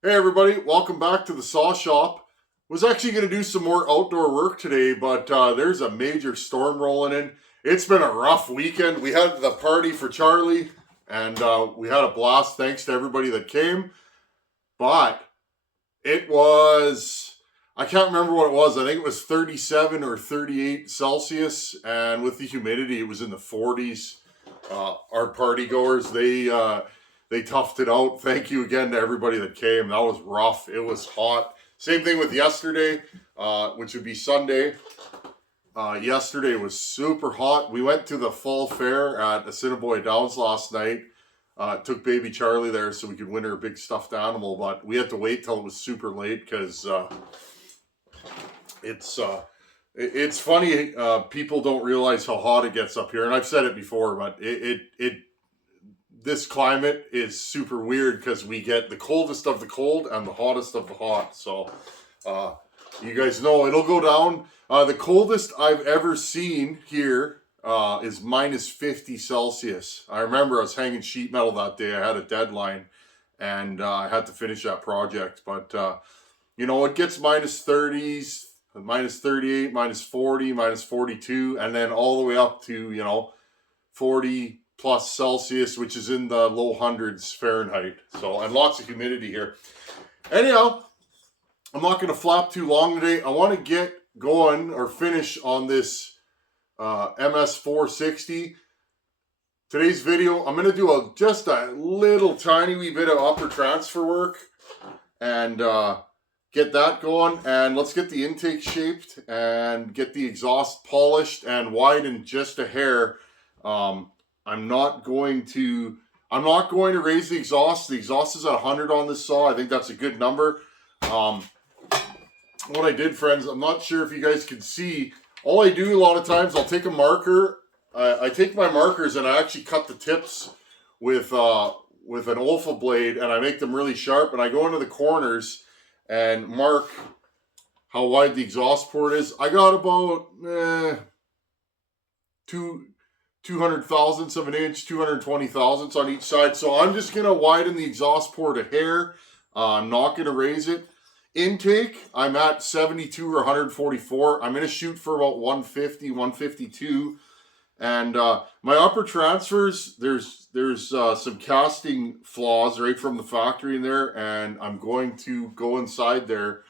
Hey everybody, welcome back to the saw shop. Was actually going to do some more outdoor work today, but there's a major storm rolling in. It's been a rough weekend. We had the party for Charlie, and we had a blast. Thanks to everybody that came. But it was, I can't remember what it was. I think it was 37 or 38 Celsius, and with the humidity, it was in the 40s. Our party goers, they toughed it out. Thank you again to everybody that came. That was rough. It was hot. Same thing with yesterday, which would be Sunday. Yesterday was super hot. We went to the fall fair at Assiniboia Downs last night. Took baby Charlie there so we could win her a big stuffed animal, but we had to wait till it was super late because it's funny. People don't realize how hot it gets up here, and I've said it before, but it this climate is super weird because we get the coldest of the cold and the hottest of the hot. So you guys know it'll go down. The coldest I've ever seen here is minus 50 Celsius. I remember I was hanging sheet metal that day. I had a deadline and I had to finish that project. But it gets minus 30s, minus 38, minus 40, minus 42, and then all the way up to 40 plus Celsius, which is in the low hundreds Fahrenheit. So, and lots of humidity here. Anyhow, I'm not going to flap too long today. I want to get going or finish on this Ms460. Today's video, I'm going to do just a little tiny wee bit of upper transfer work and get that going. And let's get the intake shaped and get the exhaust polished and widened just a hair. I'm not going to raise the exhaust. The exhaust is at 100 on this saw. I think that's a good number. What I did, friends, I'm not sure if you guys can see. All I do a lot of times, I'll take a marker. I take my markers and I actually cut the tips with an Olfa blade, and I make them really sharp. And I go into the corners and mark how wide the exhaust port is. I got about 200 thousandths of an inch, 220 thousandths on each side. So I'm just going to widen the exhaust port a hair. I'm not going to raise it. Intake, I'm at 72 or 144. I'm going to shoot for about 150, 152. And my upper transfers, there's some casting flaws right from the factory in there. And I'm going to go inside there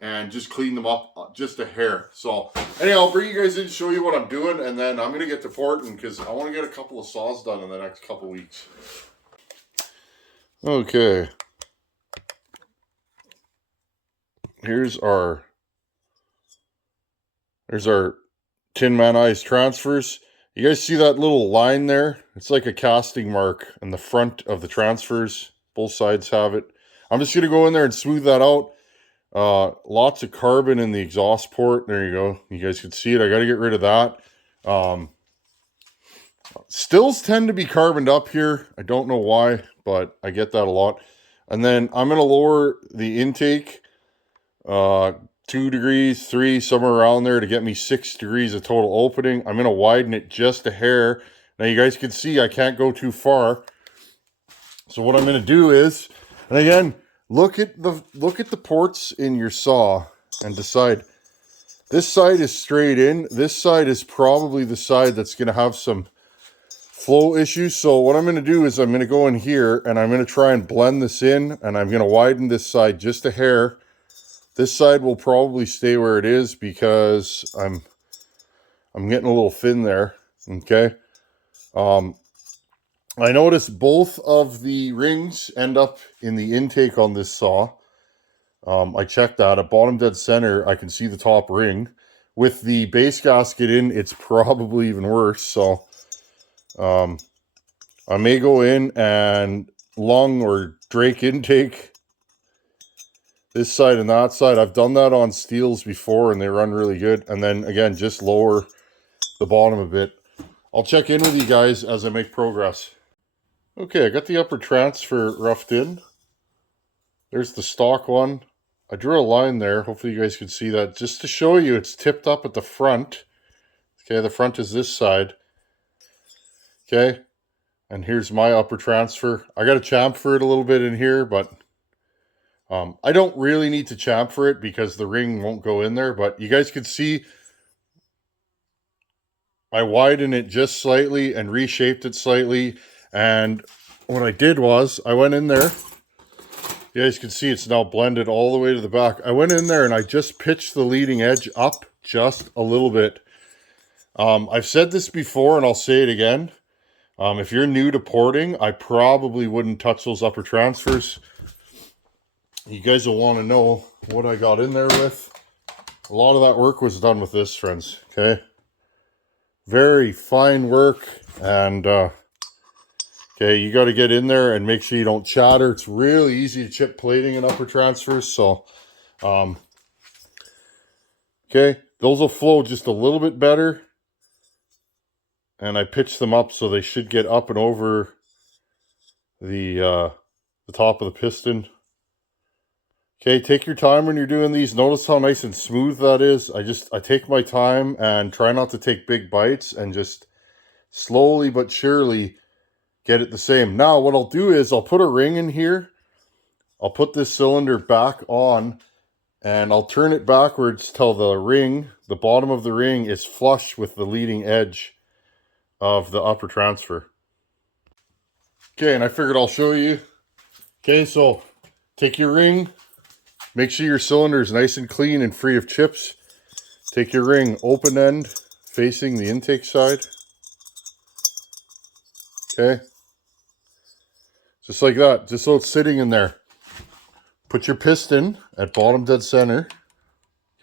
and just clean them up just a hair. So anyhow, I'll bring you guys in, show you what I'm doing, and then I'm going to get to porting because I want to get a couple of saws done in the next couple weeks. Okay. There's our Tin Man Eyes transfers. You guys see that little line there? It's like a casting mark in the front of the transfers. Both sides have it. I'm just going to go in there and smooth that out. Lots of carbon in the exhaust port. There you go. You guys can see it. I got to get rid of that. Stills tend to be carboned up here. I don't know why, but I get that a lot. And then I'm going to lower the intake 2 degrees, 3, somewhere around there to get me 6 degrees of total opening. I'm going to widen it just a hair. Now you guys can see I can't go too far. So what I'm going to do is, and again, look at the ports in your saw and decide. This side is straight in. This side is probably the side that's going to have some flow issues. So what I'm going to do is I'm going to go in here and I'm going to try and blend this in, and I'm going to widen this side just a hair. This side will probably stay where it is because I'm getting a little thin there. Okay. I noticed both of the rings end up in the intake on this saw. I checked that at bottom dead center. I can see the top ring. With the base gasket in, it's probably even worse. So I may go in and lung or Drake intake this side and that side. I've done that on Stihls before and they run really good. And then again, just lower the bottom a bit. I'll check in with you guys as I make progress. Okay, I got the upper transfer roughed in. There's the stock one. I drew a line there. Hopefully you guys can see that. Just to show you, it's tipped up at the front. Okay, the front is this side. Okay, and here's my upper transfer. I got to chamfer it a little bit in here, but I don't really need to chamfer it because the ring won't go in there, but you guys can see I widened it just slightly and reshaped it slightly. And what I did was I went in there. You guys can see it's now blended all the way to the back. I went in there and I just pitched the leading edge up just a little bit. I've said this before and I'll say it again. If you're new to porting, I probably wouldn't touch those upper transfers. You guys will want to know what I got in there with. A lot of that work was done with this, friends. Okay. Very fine work. And, okay, you got to get in there and make sure you don't chatter. It's really easy to chip plating in upper transfers. So, okay, those will flow just a little bit better. And I pitched them up so they should get up and over the top of the piston. Okay, take your time when you're doing these. Notice how nice and smooth that is. I take my time and try not to take big bites and just slowly but surely get it the same. Now, what I'll do is I'll put a ring in here. I'll put this cylinder back on and I'll turn it backwards till the ring, the bottom of the ring, is flush with the leading edge of the upper transfer. Okay, and I figured I'll show you. Okay, so take your ring. Make sure your cylinder is nice and clean and free of chips. Take your ring open end facing the intake side. Okay. Just like that, just so it's sitting in there. Put your piston at bottom dead center.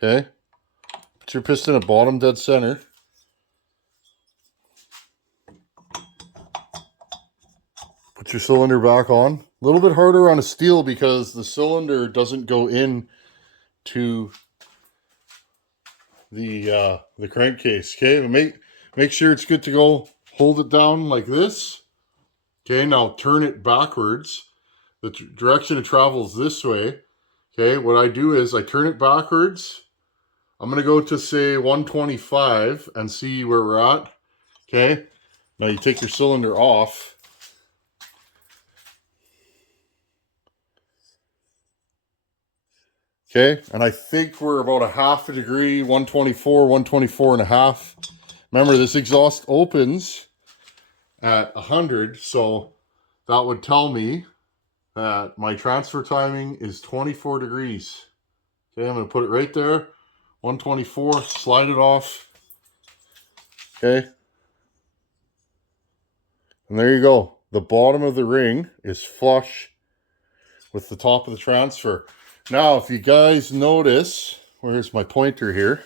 Okay. Put your piston at bottom dead center. Put your cylinder back on. A little bit harder on a Stihl because the cylinder doesn't go in to the crankcase. Okay, make sure it's good to go. Hold it down like this. Okay, now turn it backwards. The direction it travels this way. Okay, what I do is I turn it backwards. I'm going to go to say 125 and see where we're at. Okay, now you take your cylinder off. Okay, and I think we're about a half a degree, 124 and a half. Remember, this exhaust opens at 100, so that would tell me that my transfer timing is 24 degrees. Okay, I'm going to put it right there, 124, slide it off. Okay, and there you go. The bottom of the ring is flush with the top of the transfer. Now, if you guys notice, where's my pointer here?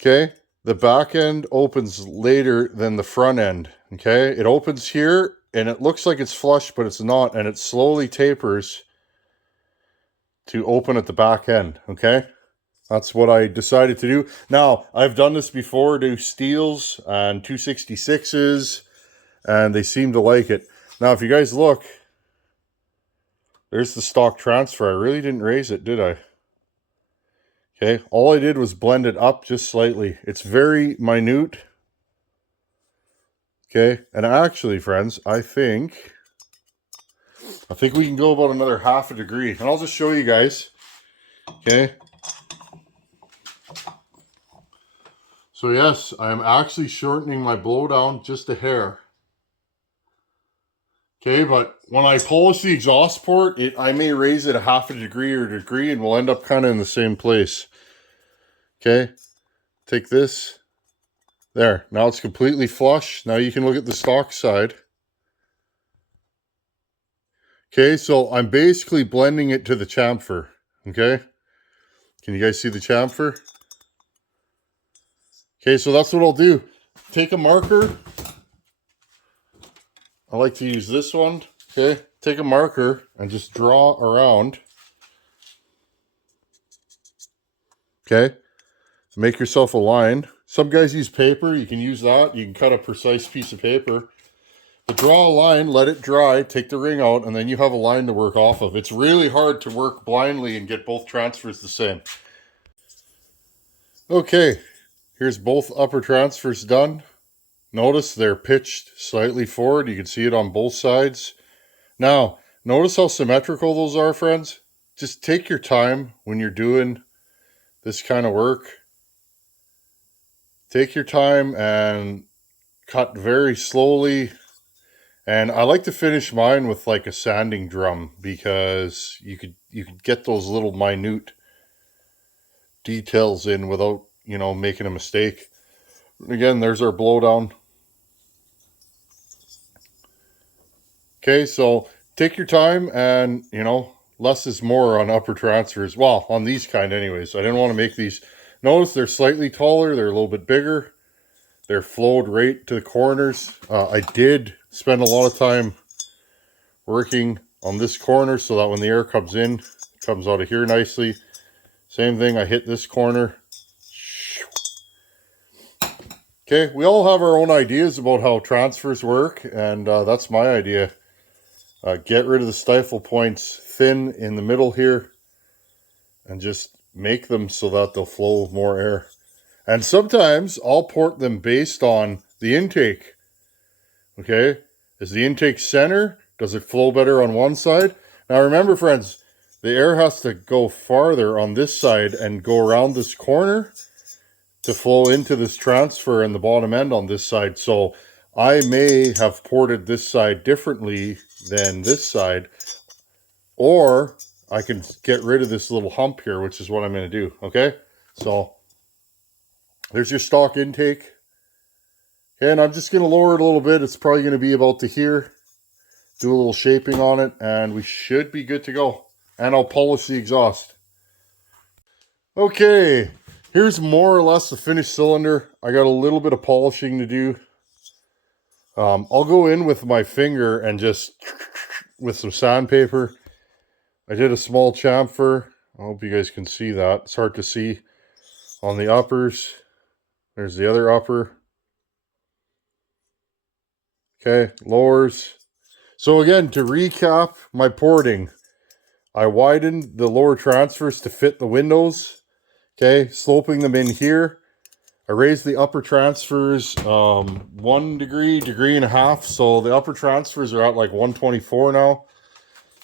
Okay, the back end opens later than the front end. Okay, it opens here and it looks like it's flush, but it's not, and it slowly tapers to open at the back end. Okay, that's what I decided to do. Now, I've done this before to Stihls and 266s, and they seem to like it. Now, if you guys look, there's the stock transfer. I really didn't raise it, did I? Okay, all I did was blend it up just slightly. It's very minute. Okay, and actually, friends, I think we can go about another half a degree. And I'll just show you guys. Okay. So yes, I'm actually shortening my blowdown just a hair. Okay, but when I polish the exhaust port, I may raise it a half a degree or a degree, and we'll end up kind of in the same place. Okay, take this. There, now it's completely flush. Now you can look at the stock side. Okay, so I'm basically blending it to the chamfer. Okay, can you guys see the chamfer? Okay, so that's what I'll do. Take a marker. I like to use this one. Okay, take a marker and just draw around. Okay, make yourself a line. Some guys use paper. You can use that. You can cut a precise piece of paper. But draw a line, let it dry, take the ring out, and then you have a line to work off of. It's really hard to work blindly and get both transfers the same. Okay, here's both upper transfers done. Notice they're pitched slightly forward. You can see it on both sides. Now, Notice how symmetrical those are, friends? Just take your time when you're doing this kind of work. Take your time and cut very slowly. And I like to finish mine with like a sanding drum because you could get those little minute details in without, making a mistake. Again, there's our blowdown. Okay, so take your time and, less is more on upper transfers. Well, on these kind anyways. I didn't want to make these. Notice they're slightly taller. They're a little bit bigger. They're flowed right to the corners. I did spend a lot of time working on this corner so that when the air comes in, it comes out of here nicely. Same thing, I hit this corner. Okay, we all have our own ideas about how transfers work, and that's my idea. Get rid of the stifle points thin in the middle here, and just make them so that they'll flow more air. And sometimes I'll port them based on the intake. Okay, is the intake center? Does it flow better on one side? Now remember, friends, the air has to go farther on this side and go around this corner to flow into this transfer in the bottom end on this side. So I may have ported this side differently than this side, or I can get rid of this little hump here, which is what I'm going to do. Okay, so there's your stock intake. And I'm just going to lower it a little bit. It's probably going to be about to here. Do a little shaping on it, and we should be good to go. And I'll polish the exhaust. Okay, here's more or less the finished cylinder. I got a little bit of polishing to do. I'll go in with my finger and just with some sandpaper. I did a small chamfer. I hope you guys can see that. It's hard to see on the uppers. There's the other upper. Okay, lowers. So again, to recap my porting, I widened the lower transfers to fit the windows. Okay, sloping them in here. I raised the upper transfers 1 degree, degree and a half. So the upper transfers are at like 124 now.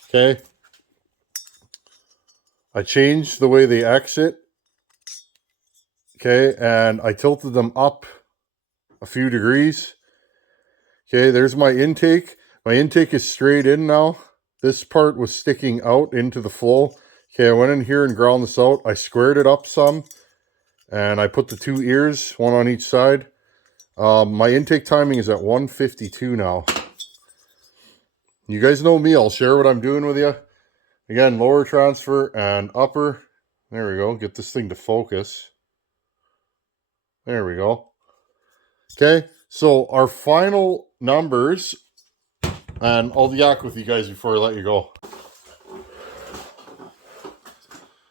Okay. I changed the way they exit. Okay, and I tilted them up a few degrees. Okay, there's my intake. My intake is straight in now. This part was sticking out into the flow. Okay, I went in here and ground this out. I squared it up some, and I put the 2 ears, one on each side. My intake timing is at 152 now. You guys know me. I'll share what I'm doing with you. Again, lower transfer and upper. There we go. Get this thing to focus. There we go. Okay, so our final numbers, and I'll yak with you guys before I let you go.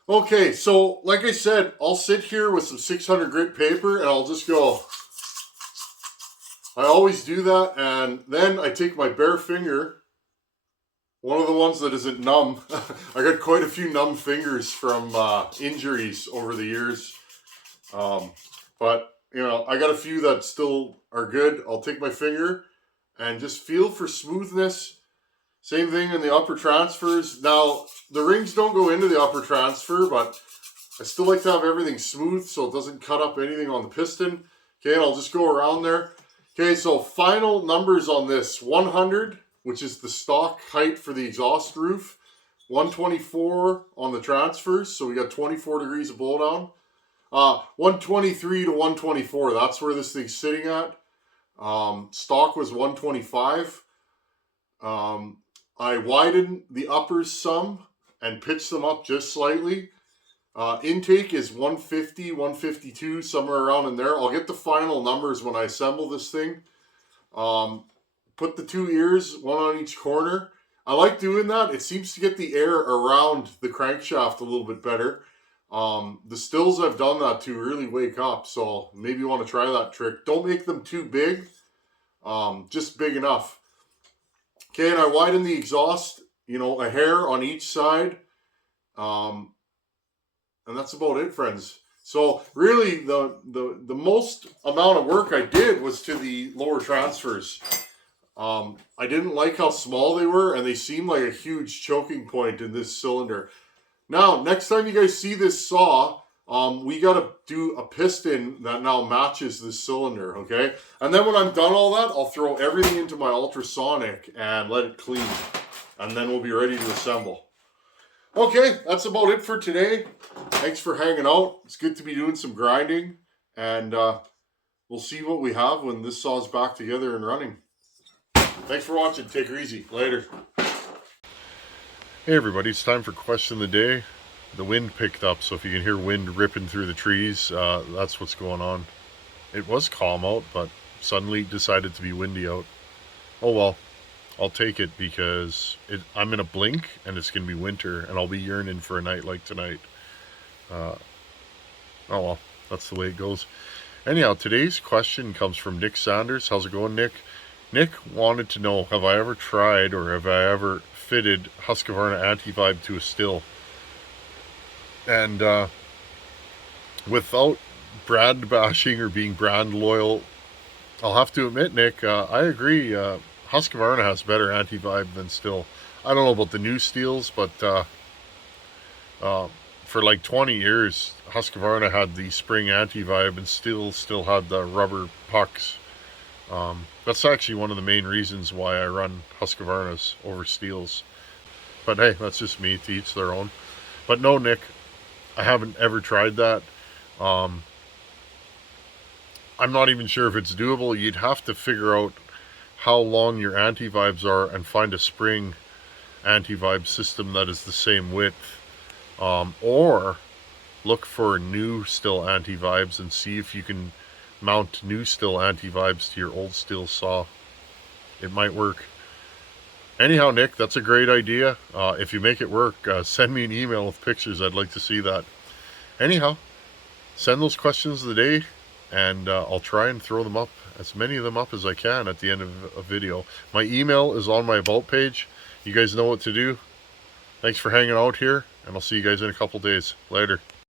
Okay, so like I said, I'll sit here with some 600 grit paper and I'll just go. I always do that, and then I take my bare finger, one of the ones that isn't numb. I got quite a few numb fingers from injuries over the years. But, I got a few that still are good. I'll take my finger and just feel for smoothness. Same thing in the upper transfers. Now, the rings don't go into the upper transfer, but I still like to have everything smooth so it doesn't cut up anything on the piston. Okay, and I'll just go around there. Okay, so final numbers on this. 100, which is the stock height for the exhaust roof. 124 on the transfers, so we got 24 degrees of blowdown. 123 to 124, that's where this thing's sitting at. Stock was 125. I widened the uppers some and pitched them up just slightly. Intake is 150, 152, somewhere around in there. I'll get the final numbers when I assemble this thing. Put the 2 ears, one on each corner. I like doing that. It seems to get the air around the crankshaft a little bit better. The Stihls I've done that to really wake up, so maybe you want to try that trick. Don't make them too big, just big enough. Okay, and I widen the exhaust, a hair on each side. And that's about it, friends. So really the most amount of work I did was to the lower transfers. I didn't like how small they were, and they seemed like a huge choking point in this cylinder. Now, next time you guys see this saw, we got to do a piston that now matches this cylinder, okay? And then when I'm done all that, I'll throw everything into my ultrasonic and let it clean. And then we'll be ready to assemble. Okay, that's about it for today. Thanks for hanging out. It's good to be doing some grinding. And we'll see what we have when this saw's back together and running. Thanks for watching. Take her easy. Later. Hey everybody, it's time for question of the day. The wind picked up, so if you can hear wind ripping through the trees, that's what's going on. It was calm out, but suddenly decided to be windy out. Oh well, I'll take it because I'm in a blink and it's going to be winter and I'll be yearning for a night like tonight. Oh well, that's the way it goes. Anyhow, today's question comes from Nick Sanders. How's it going, Nick? Nick wanted to know, have I ever tried or have I ever fitted Husqvarna Anti-Vibe to a Stihl? And without brand bashing or being brand loyal, I'll have to admit, Nick, I agree. Husqvarna has better Anti-Vibe than Stihl. I don't know about the new Stihls, but for like 20 years, Husqvarna had the spring Anti-Vibe and Stihl still had the rubber pucks. That's actually one of the main reasons why I run Husqvarnas over Stihls. But hey, that's just me, to each their own. But no, Nick, I haven't ever tried that. I'm not even sure if it's doable. You'd have to figure out how long your Anti-Vibes are and find a spring Anti-Vibe system that is the same width. Or look for new Stihl Anti-Vibes and see if you can mount new Stihl Anti-Vibes to your old Stihl saw. It might work. Anyhow, Nick, that's a great idea. If you make it work, send me an email with pictures. I'd like to see that. Anyhow, send those questions of the day and I'll try and throw them up, as many of them up as I can at the end of a video. My email is on my about page. You guys know what to do. Thanks for hanging out here, and I'll see you guys in a couple days. Later.